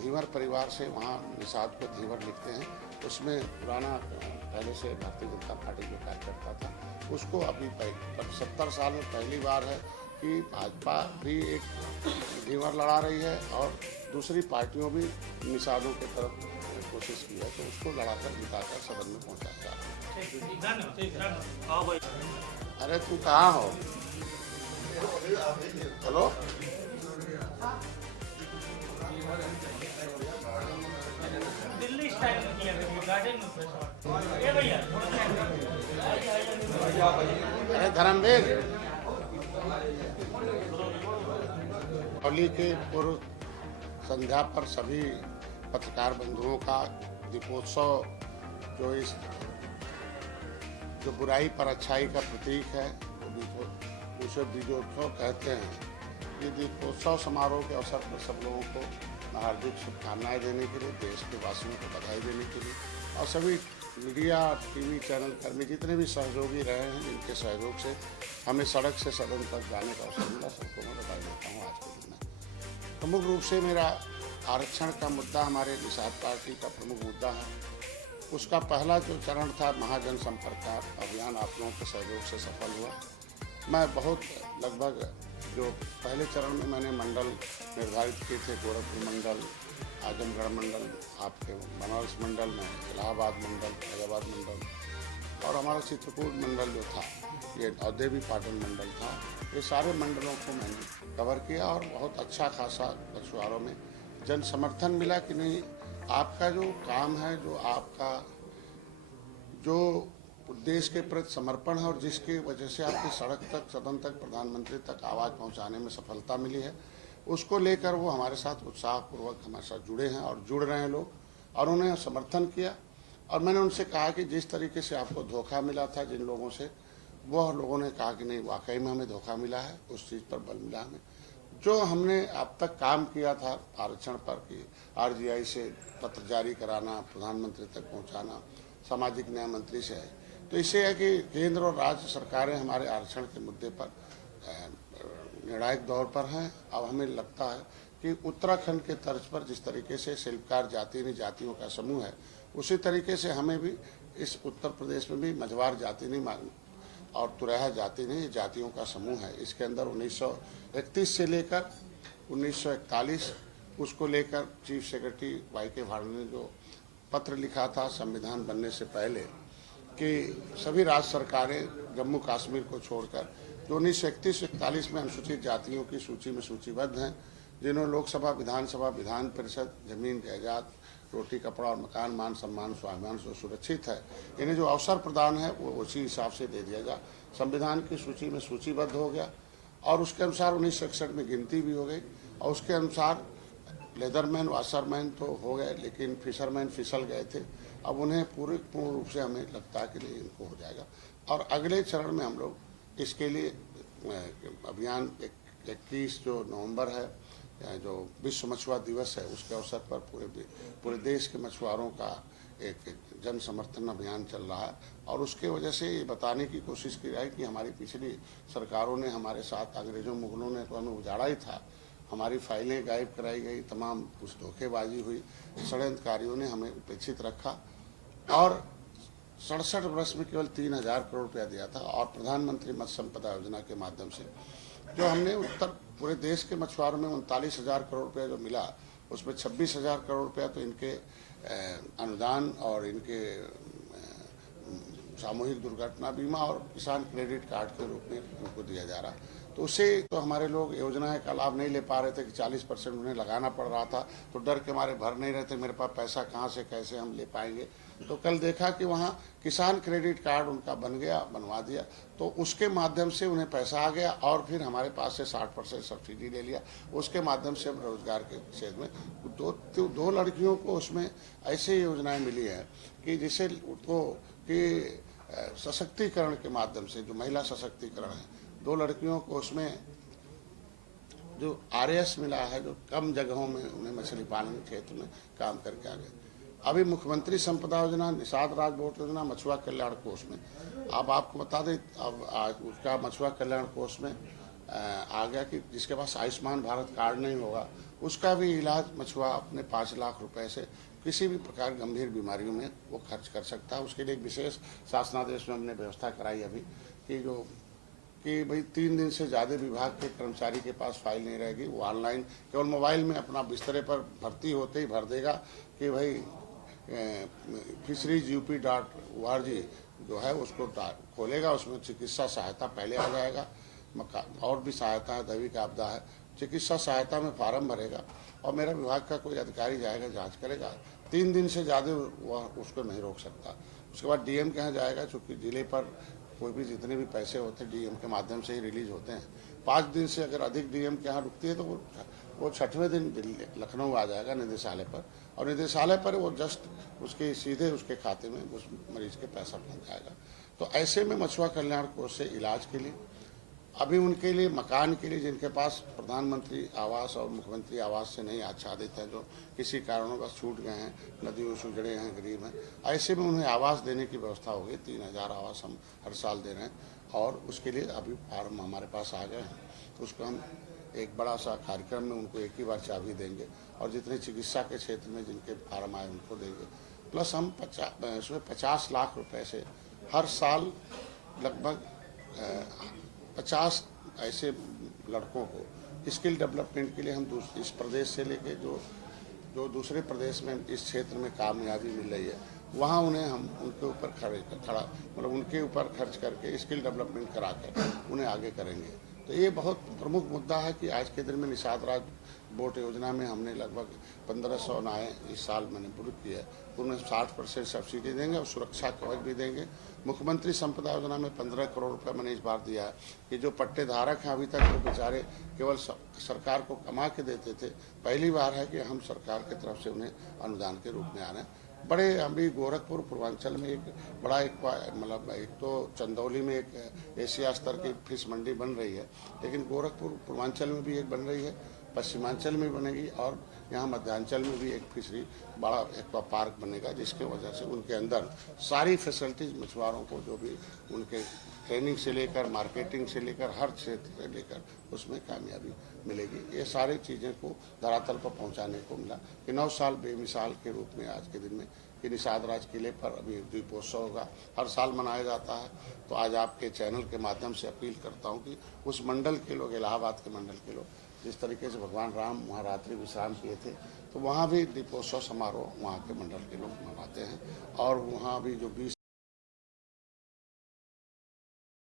धीवर परिवार से वहाँ निषाद को धीवर लिखते हैं। उसमें पुराना पहले से भारतीय जनता पार्टी जो कार्यकर्ता था उसको अभी 70 साल में पहली बार है कि भाजपा भी एक धीवर लड़ा रही है और दूसरी पार्टियों भी निषादों की तरफ कोशिश की है, तो उसको लड़ाकर जिताकर सदन में पहुँचा जा रहा है। अरे तू कहाँ हो? हेलो, दिल्ली स्टाइल में किया गार्डन में। ये भैया अरे धर्मवीर, होली के पूर्व संध्या पर सभी पत्रकार बंधुओं का दीपोत्सव जो बुराई पर अच्छाई का प्रतीक है उसे दीपोत्सव कहते हैं। ये दीपोत्सव समारोह के अवसर पर सब लोगों को हार्दिक शुभकामनाएं देने के लिए, देश के वासियों को बधाई देने के लिए और सभी मीडिया टीवी चैनल कर्मी जितने भी सहयोगी रहे हैं जिनके सहयोग से हमें सड़क से सदन तक जाने का अवसर मिला, सबको मैं बधाई देता हूँ। आज के दिन में प्रमुख रूप से मेरा आरक्षण का मुद्दा हमारे निषाद पार्टी का प्रमुख मुद्दा है। उसका पहला जो चरण था महाजन संपर्क अभियान आप लोगों के सहयोग से सफल हुआ। मैं बहुत लगभग जो पहले चरण में मैंने मंडल निर्धारित किए थे, गोरखपुर मंडल, आजमगढ़ मंडल, आपके बनारस मंडल में इलाहाबाद मंडल, फैजाबाद मंडल और हमारा चित्रकूट मंडल जो था ये और देवी पाटन मंडल था, ये सारे मंडलों को मैंने कवर किया और बहुत अच्छा खासा मछुआरों में जन समर्थन मिला कि नहीं आपका जो काम है, जो आपका जो देश के प्रति समर्पण है और जिसकी वजह से आपकी सड़क तक, सदन तक, प्रधानमंत्री तक आवाज़ पहुंचाने में सफलता मिली है, उसको लेकर वो हमारे साथ उत्साहपूर्वक हमारे साथ जुड़े हैं और जुड़ रहे हैं लोग और उन्हें समर्थन किया। और मैंने उनसे कहा कि जिस तरीके से आपको धोखा मिला था जिन लोगों से, वह लोगों ने कहा कि नहीं वाकई में हमें धोखा मिला है, उस चीज़ पर बल मिला हमें। जो हमने अब तक काम किया था आरक्षण पर कि RGI से पत्र जारी कराना, प्रधानमंत्री तक पहुँचाना, सामाजिक न्याय मंत्री से है, तो इससे है कि केंद्र और राज्य सरकारें हमारे आरक्षण के मुद्दे पर निर्णायक दौर पर हैं। अब हमें लगता है कि उत्तराखंड के तर्ज पर जिस तरीके से शिल्पकार जातियों का समूह है, उसी तरीके से हमें भी इस उत्तर प्रदेश में भी मझवार जातिनी और तुरैया जातिनी जातियों का समूह है। इसके अंदर 1931 से लेकर 1941 उसको लेकर चीफ सेक्रेटरी YK भाड़ू ने जो पत्र लिखा था संविधान बनने से पहले कि सभी राज्य सरकारें जम्मू कश्मीर को छोड़कर जो 1931-41 में अनुसूचित जातियों की सूची में सूचीबद्ध हैं, जिन्होंने लोकसभा, विधानसभा, विधान परिषद, जमीन जायदाद, रोटी कपड़ा और मकान, मान सम्मान, स्वाभिमान से सुरक्षित है, इन्हें जो अवसर प्रदान है वो उसी हिसाब से दे दिया जाए। संविधान की सूची में सूचीबद्ध हो गया और उसके अनुसार 1961 में गिनती भी हो गई और उसके अनुसार लेदरमैन, वाशरमैन तो हो गए लेकिन फिशरमैन फिसल गए थे। अब उन्हें पूर्ण रूप से हमें लगता है कि नहीं इनको हो जाएगा और अगले चरण में हम लोग इसके लिए अभियान 21 जो नवंबर है जो विश्व मछुआ दिवस है उसके अवसर पर पूरे देश के मछुआरों का एक जन समर्थन अभियान चल रहा है और उसके वजह से ये बताने की कोशिश की जाए कि हमारी पिछली सरकारों ने हमारे साथ, अंग्रेजों मुगलों ने तो हमें उजाड़ा ही था, हमारी फाइलें गायब कराई गई, तमाम कुछ धोखेबाजी हुई, षड्यंत्रकारियों ने हमें उपेक्षित रखा और 67 वर्ष में केवल 3000 करोड़ रुपया दिया था और प्रधानमंत्री मत्स्य संपदा योजना के माध्यम से जो हमने पूरे देश के मछुआरों में 39,000 करोड़ रुपया जो मिला, उसमें 26,000 करोड़ रुपया तो इनके अनुदान और इनके सामूहिक दुर्घटना बीमा और किसान क्रेडिट कार्ड के रूप में उनको दिया जा रहा। तो उससे तो हमारे लोग योजनाएं का लाभ नहीं ले पा रहे थे कि 40% उन्हें लगाना पड़ रहा था, तो डर के मारे भर नहीं रहे थे, मेरे पास पैसा कहाँ से कैसे हम ले पाएंगे। तो कल देखा कि वहाँ किसान क्रेडिट कार्ड उनका बनवा दिया, तो उसके माध्यम से उन्हें पैसा आ गया और फिर हमारे पास से 60% सब्सिडी ले लिया। उसके माध्यम से हम रोजगार के क्षेत्र में दो लड़कियों को उसमें ऐसे योजनाएं मिली है कि जिससे उनको कि सशक्तिकरण के माध्यम से जो महिला सशक्तिकरण है, 2 लड़कियों को उसमें जो RS मिला है, जो कम जगहों में उन्हें मछली पालन क्षेत्र में काम करके आ गए। अभी मुख्यमंत्री संपदा योजना, निषाद राजबोट योजना, मछुआ कल्याण कोष में अब आपको बता दें, अब आज उसका मछुआ कल्याण कोष में आ गया कि जिसके पास आयुष्मान भारत कार्ड नहीं होगा उसका भी इलाज मछुआ अपने 5 लाख रुपए से किसी भी प्रकार गंभीर बीमारियों में वो खर्च कर सकता है। उसके लिए एक विशेष शासनादेश में हमने व्यवस्था कराई अभी कि भाई 3 दिन से ज़्यादा विभाग के कर्मचारी के पास फाइल नहीं रहेगी, वो ऑनलाइन केवल मोबाइल में अपना बिस्तरे पर भर्ती होते ही भर देगा कि भाई fisheries.up.org जो है उसको खोलेगा, उसमें चिकित्सा सहायता पहले आ जाएगा, और भी सहायता है, दैविक आपदा है, चिकित्सा सहायता में फार्म भरेगा और मेरा विभाग का कोई अधिकारी जाएगा, जांच करेगा। 3 दिन से ज़्यादा वह उसको नहीं रोक सकता। उसके बाद डीएम के यहाँ जाएगा, चूँकि जिले पर कोई भी जितने भी पैसे होते हैं डीएम के माध्यम से ही रिलीज होते हैं। 5 दिन से अगर अधिक डीएम के यहाँ रुकती है तो वो 6वें दिन दिल्ली लखनऊ आ जाएगा निदेशालय पर, और निदेशालय पर वो जस्ट उसके सीधे उसके खाते में उस मरीज के पैसा पहुँच जाएगा। तो ऐसे में मछुआ कल्याण कोष से इलाज के लिए, अभी उनके लिए मकान के लिए जिनके पास प्रधानमंत्री आवास और मुख्यमंत्री आवास से नहीं आच्छादित है, जो किसी कारणों छूट गए हैं, नदियों से जुड़े हैं, गरीब हैं, ऐसे में उन्हें आवास देने की व्यवस्था होगी। 3000 आवास हम हर साल दे रहे हैं और उसके लिए अभी फार्म हमारे पास आ गए हैं। उसको हम एक बड़ा सा कार्यक्रम में उनको एक ही बार चाबी देंगे और जितने चिकित्सा के क्षेत्र में जिनके फार्म आए उनको देंगे। प्लस हम 50 लाख रुपए से हर साल लगभग 50 ऐसे लड़कों को स्किल डेवलपमेंट के लिए हम इस प्रदेश से लेके जो दूसरे प्रदेश में इस क्षेत्र में कामयाबी मिल रही है, वहाँ उन्हें हम उनके ऊपर उनके ऊपर खर्च करके स्किल डेवलपमेंट करा कर उन्हें आगे करेंगे। तो ये बहुत प्रमुख मुद्दा है कि आज के दिन में निषाद राज बोट योजना में हमने लगभग 1500 नावें इस साल मैंने पूरी की है। उन्हें 60% सब्सिडी देंगे और सुरक्षा कवच भी देंगे। मुख्यमंत्री संपदा योजना में 15 करोड़ रुपए मैंने इस बार दिया है कि जो पट्टेधारक हैं अभी तक वो बेचारे केवल सरकार को कमा के देते थे, पहली बार है कि हम सरकार की तरफ से उन्हें अनुदान के रूप में आ रहे हैं। बड़े अभी गोरखपुर पूर्वांचल में एक बड़ा एक तो चंदौली में एक एशिया स्तर की फिश मंडी बन रही है, लेकिन गोरखपुर पूर्वांचल में भी एक बन रही है, पश्चिमांचल में बनेगी और यहाँ मध्यांचल में भी एक फिशरी बड़ा एक्वा पार्क बनेगा, जिसके वजह से उनके अंदर सारी फैसिलिटीज मछुआरों को जो भी उनके ट्रेनिंग से लेकर मार्केटिंग से लेकर हर क्षेत्र से लेकर उसमें कामयाबी मिलेगी। ये सारी चीज़ें को धरातल पर पहुंचाने को मिला कि 9 साल बेमिसाल के रूप में आज के दिन में कि निषाद राज किले पर अभी दीपोत्सव होगा, हर साल मनाया जाता है। तो आज आपके चैनल के माध्यम से अपील करता हूँ कि उस मंडल के लोग, इलाहाबाद के मंडल के लोग, जिस तरीके से भगवान राम वहाँ रात्रि विश्राम किए थे, तो वहाँ भी दीपोत्सव समारोह वहाँ के मंडल के लोग मनाते हैं और वहाँ भी जो 20